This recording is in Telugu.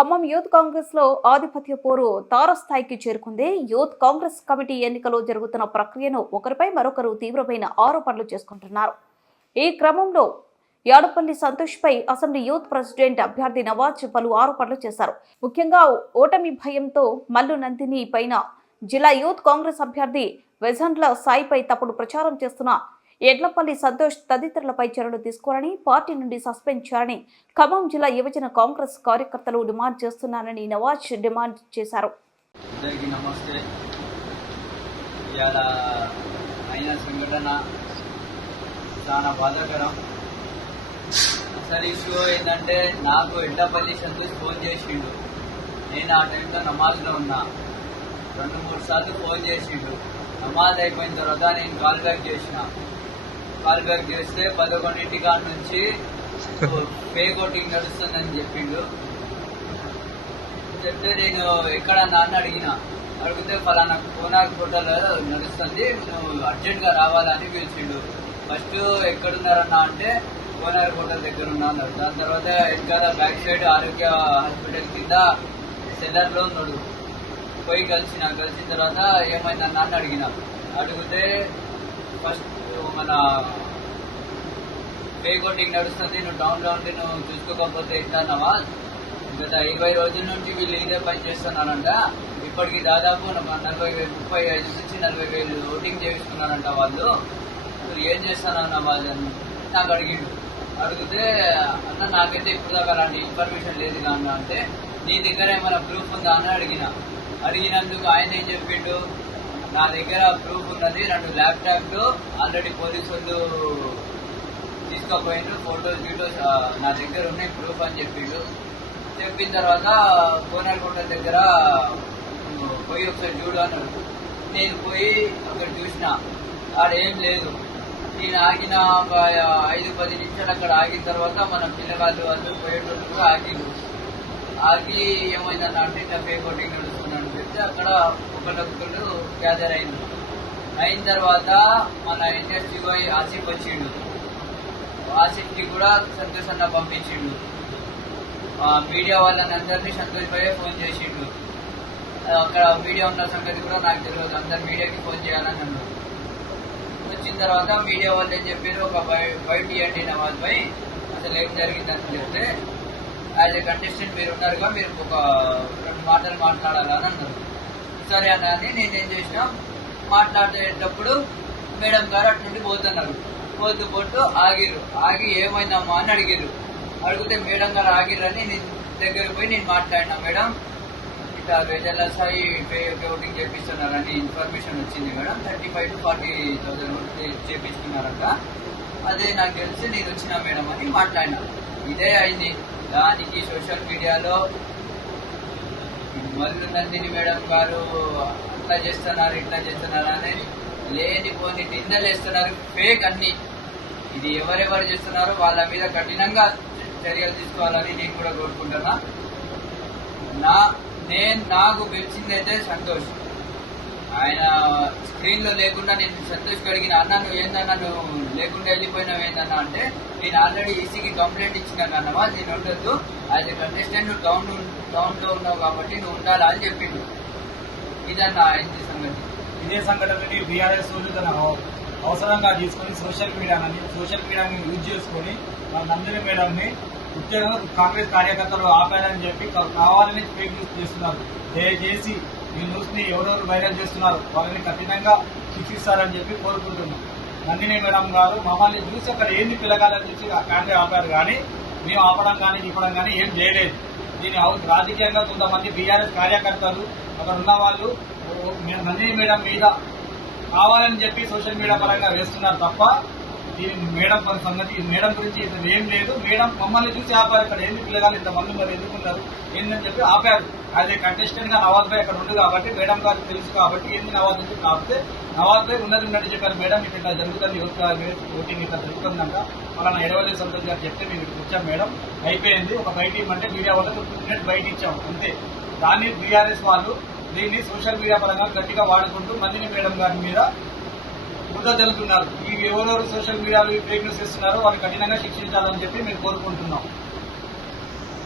ఖమ్మం యూత్ కాంగ్రెస్ లో ఆధిపత్య పోరు తారస్థాయికి చేరుకుంది. యూత్ కాంగ్రెస్ కమిటీ ఎన్నికలో జరుగుతున్న ప్రక్రియను ఒకరిపై మరొకరు తీవ్రమైన ఆరోపణలు చేసుకుంటున్నారు. ఈ క్రమంలో యాడపల్లి సంతోష్ పై అసెంబ్లీ యూత్ ప్రెసిడెంట్ అభ్యర్థి నవాజ్ పలు ఆరోపణలు చేశారు. ముఖ్యంగా ఓటమి భయంతో మల్లు నందిని పైన జిల్లా యూత్ కాంగ్రెస్ అభ్యర్థి వెజండ్ల సాయిపై తప్పుడు ప్రచారం చేస్తున్న ఎడ్లపల్లి సంతోష్ తదితరులపై చర్యలు తీసుకోవాలని, పార్టీ నుండి సస్పెండ్ చేయాలని ఖమ్మం జిల్లా యువజన కాంగ్రెస్ కార్యకర్తలు డిమాండ్ చేస్తున్నారని నవాజ్ డిమాండ్ చేశారు. చాలా బాధాకరం. అసలు ఇష్యూ ఏంటంటే నాకు ఎడ్లపల్లి సంతోష్ ఫోన్ చేసిండు. నేను ఆ టైంలో నమాజ్లో ఉన్నా. 2-3 సార్లు ఫోన్ చేసిండు. నమాజ్ అయిపోయిన తర్వాత నేను కాల్ బ్యాక్ చేస్తే 11 కాడ నుంచి ఫేక్ ఓటింగ్ నడుస్తుందని చెప్పిండు. చెప్తే నేను ఎక్కడ నాన్న అడిగితే ఫలానా కోనార్ హోటల్ నడుస్తుంది, నువ్వు అర్జెంట్గా రావాలని పిలిచిండు. ఫస్ట్ ఎక్కడున్నారన్నా అంటే కోనార్ హోటల్ దగ్గర ఉన్నా అన్నాడు. దాని తర్వాత వెనకాల బ్యాక్ సైడ్ ఆరోగ్య హాస్పిటల్ కింద సెల్లర్లో ఉన్నాడు. పోయి కలిసిన తర్వాత ఏమైందన్నా అని అడిగితే ఫస్ట్ మన ఫేక్ ఓటింగ్ నడుస్తుంది, నువ్వు టౌన్లో ఉంటే నువ్వు చూసుకోకపోతే ఇట్లాన్నావా, గత 20 రోజుల నుంచి వీళ్ళు ఇదే పని చేస్తున్నారంట. ఇప్పటికి దాదాపు 35 నుంచి 40 వేలు ఓటింగ్ చేయించుకున్నారంట వాళ్ళు. ఏం చేస్తానన్న వాళ్ళని నాకు అడిగితే అన్న నాకైతే ఇప్పుడు దాకా అలాంటి ఇన్ఫర్మేషన్ లేదు కానీ అంటే నీ దగ్గర ఏమైనా ప్రూఫ్ ఉందా అని అడిగినందుకు ఆయన ఏం చెప్పిండు, నా దగ్గర ప్రూఫ్ ఉన్నది, 2 ల్యాప్టాప్లు ఆల్రెడీ పోలీసు వాళ్ళు తీసుకుపోయిండు, ఫోటోస్ నా దగ్గర ఉన్నాయి ప్రూఫ్ అని చెప్పిన తర్వాత కోనార్ హోటల్ దగ్గర పోయి ఒకసారి చూడు అన్నాడు. నేను పోయి అక్కడ చూసిన ఆడేం లేదు. నేను ఆగిన ఒక 5-10 నిమిషాలు అక్కడ ఆగిన తర్వాత మన పిల్లగాళ్ళు వాళ్ళు పోయేటప్పుడు ఆగి ఏమైందన్న అంటే ఇట్లా ఫేక్ ఓటింగ్ నడుస్తుందని చెప్తే అక్కడ ఒకళ్ళు గ్యాదర్ అయిన తర్వాత మన ఇండస్ట్రీ ఆసిఫ్ వచ్చిండు. ఆసిఫ్కి కూడా సంతోష్ అన్న పంపించిండు. మీడియా వాళ్ళని అందరినీ సంతోష్ భయ్య ఫోన్ చేసిండు. అక్కడ మీడియా ఉన్న సంగతి కూడా నాకు తెలియదు, అందరు మీడియాకి ఫోన్ చేయాలని అన్నారు. వచ్చిన తర్వాత మీడియా వాళ్ళు ఏం చెప్పారు, ఒక బయట ఇవ్వండి నవాజ్ భాయ్, అసలు ఏం జరిగిందని చెప్తే యాజ్ ఏ కంటెస్టెంట్ మీరు ఉన్నారుగా, మీరు ఒక 2 మాటలు మాట్లాడాలని అన్నారు. సరే అన్నది నేనేం చేసినా, మాట్లాడేటప్పుడు మేడం గారు అటు నుండి పోతున్నారు. పోతూ ఆగి ఏమైందమ్మా అని అడిగితే మేడం గారు ఆగిరని నేను దగ్గరకు పోయి నేను మాట్లాడినా, మేడం ఇట్లా వెజల్ల సాయి ఓటింగ్ చేపిస్తున్నారని ఇన్ఫర్మేషన్ వచ్చింది మేడం, 35,000 to 40,000 చేపించుకున్నారంట, అదే నాకు తెలిసి నేను వచ్చినా మేడం అని మాట్లాడినా. ఇదే అయింది. దానికి సోషల్ మీడియాలో మల్లు నందిని మేడం గారు అట్లా చేస్తున్నారు ఇట్లా చేస్తున్నారు అనేది లేనిపోని నిందలు వేస్తున్నారు, ఫేక్ అన్ని. ఇది ఎవరెవరు చేస్తున్నారో వాళ్ళ మీద కఠినంగా చర్యలు తీసుకోవాలని నేను కూడా కోరుకుంటున్నా. నాకు పిలిచిందైతే సంతోష్. ఆయన స్క్రీన్ లో లేకుండా నేను సంతోష్ అడిగిన, అన్న నువ్వు ఏందన్నా నువ్వు లేకుండా వెళ్ళిపోయినావు ఏందన్నా అంటే, నేను ఆల్రెడీ ఈసీకి కంప్లైంట్ ఇచ్చినాను అన్నవా, నేను ఉండొద్దు, యాజ్ ఎ కంటెస్టెంట్ నువ్వు టౌన్ లో ఉన్నావు కాబట్టి నువ్వు ఉండాలా అని చెప్పిండు. ఇదన్నా ఆయన సంగతి. ఇదే సంఘటనని బీఆర్ఎస్ తన అవసరంగా తీసుకుని సోషల్ మీడియాని యూజ్ చేసుకుని నందిని మేడంని ఉద్యోగం కాంగ్రెస్ కార్యకర్తలు ఆపారని చెప్పి కావాలని ఫేక్ న్యూస్ చేస్తున్నారు. దయచేసి ఈ న్యూస్ ని ఎవరెవరు వైరల్ చేస్తున్నారు వాళ్ళని కఠినంగా శిక్షిస్తారని చెప్పి కోరుకుంటున్నాం. నందిని మేడం గారు మమ్మల్ని చూసి అక్కడ ఏంది పిలగాలని చెప్పి కాంగ్రెస్ ఆపారు, కానీ మేము ఆపడం కానీ చెప్పడం కానీ ఏం చేయలేదు. దీని రాజకీయంగా కొంతమంది బీఆర్ఎస్ కార్యకర్తలు అక్కడ ఉన్న వాళ్ళు నందిని మేడం మీద కావాలని చెప్పి సోషల్ మీడియా పరంగా వేస్తున్నారు తప్ప దీని మేడం సంగతి మేడం గురించి ఏం లేదు. మేడం మమ్మల్ని చూసి ఆపారు, ఇక్కడ ఏంది పిల్లగాలు ఇంతమంది మరి ఎందుకున్నారు ఏందని చెప్పి ఆపారు. యాజ్ ఏ కంటెస్టెంట్ గా నవాజ్ భాయ్ అక్కడ ఉంది కాబట్టి మేడం గారికి తెలుసు కాబట్టి ఏంది నవాజ్ నుంచి కాకపోతే నవాజ్ భాయ్ ఉన్నట్టు చెప్పారు, మేడం ఇట్లా జరుగుతుంది ఓటింగ్ ఇట్లా జరుగుతుందంట అలా ఎడవల్లి సంతోష్ గారు చెప్తే మేము ఇక్కడికి వచ్చాం మేడం, అయిపోయింది, ఒక బయట ఇవ్వమంటే మీడియా వాళ్ళకి 2 minutes బయట ఇచ్చాం అంతే. దాన్ని బీఆర్ఎస్ వాళ్ళు దీన్ని సోషల్ మీడియా పరంగా గట్టిగా వాడుకుంటూ నందిని మేడం గారి మీద బుద్ధ జరుగుతున్నారు. ఈ ఎవరెవరు సోషల్ మీడియాలో ఫేక్ న్యూస్ ఇస్తున్నారో వాళ్ళు కఠినంగా శిక్షించాలని చెప్పి మేము కోరుకుంటున్నాం.